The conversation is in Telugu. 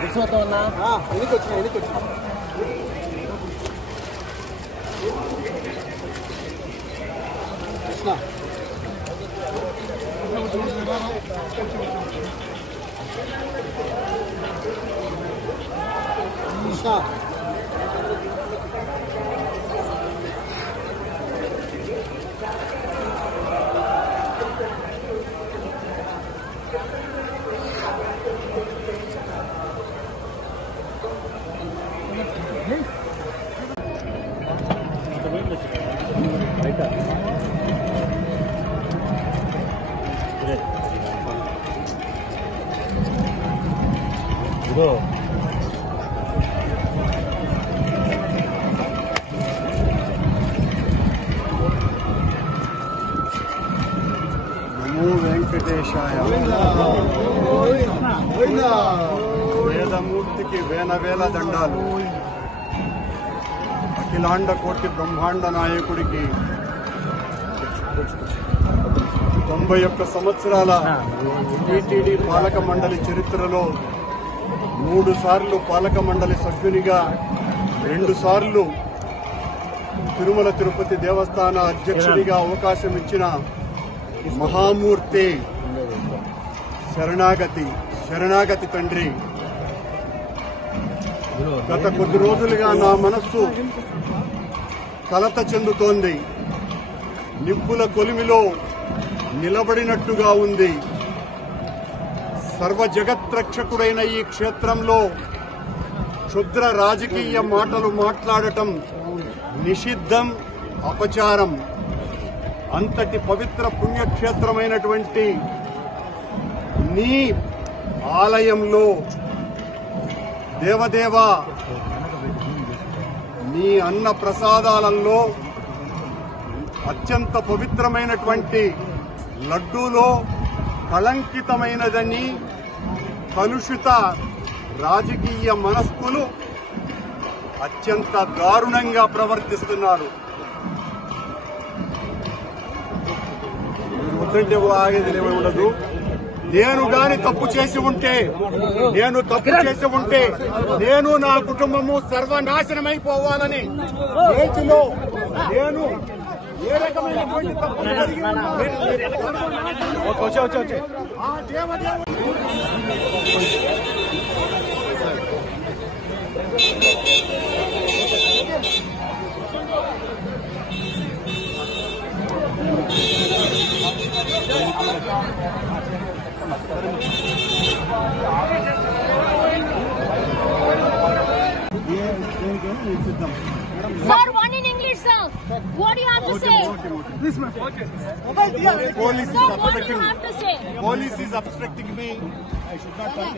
కూర్చోతున్నా ఎన్నికి వచ్చిన కృష్ణ కృష్ణ నమో వెంకటేశాయ వేదమూర్తికి వేల దండాలు అఖిలాండ కోటి బ్రహ్మాండ నాయకుడికి 91 సంవత్సరాల టీటీడీ పాలక మండలి చరిత్రలో 3 సార్లు పాలక మండలి సభ్యునిగా 2 సార్లు తిరుమల తిరుపతి దేవస్థాన అధ్యక్షుడిగా అవకాశం ఇచ్చిన మహామూర్తి శరణాగతి తండ్రి. గత కొద్ది రోజులుగా నా మనస్సు కలత చెందుతోంది. నిప్పుల కొలిమిలో నిలబడినట్టుగా ఉంది. సర్వ జగత్రక్షకుడైన ఈ క్షేత్రంలో క్షుద్ర రాజకీయ మాటలు మాట్లాడటం నిషిద్ధం, అపచారం. అంతటి పవిత్ర పుణ్యక్షేత్రమైనటువంటి నీ ఆలయంలో దేవదేవ నీ అన్న ప్రసాదాలలో అత్యంత పవిత్రమైనటువంటి లడ్డూలో కళంకితమైనదని కలుషిత రాజకీయ మనస్కులు అత్యంత దారుణంగా ప్రవర్తిస్తున్నారు. వద్దంటే ఆగేది ఉండదు. నేను గాని తప్పు చేసి ఉంటే నేను నా కుటుంబము సర్వనాశనమైపోవాలని ఏచిలో నేను ఏ రకమైనటువంటి తప్పు జరిగి ఆ దేవదేవుడు Sir, one in English, sir. What do you have to say? Please, ma'am. Police Sir, what do you have to say? Police is obstructing me. I should not talk.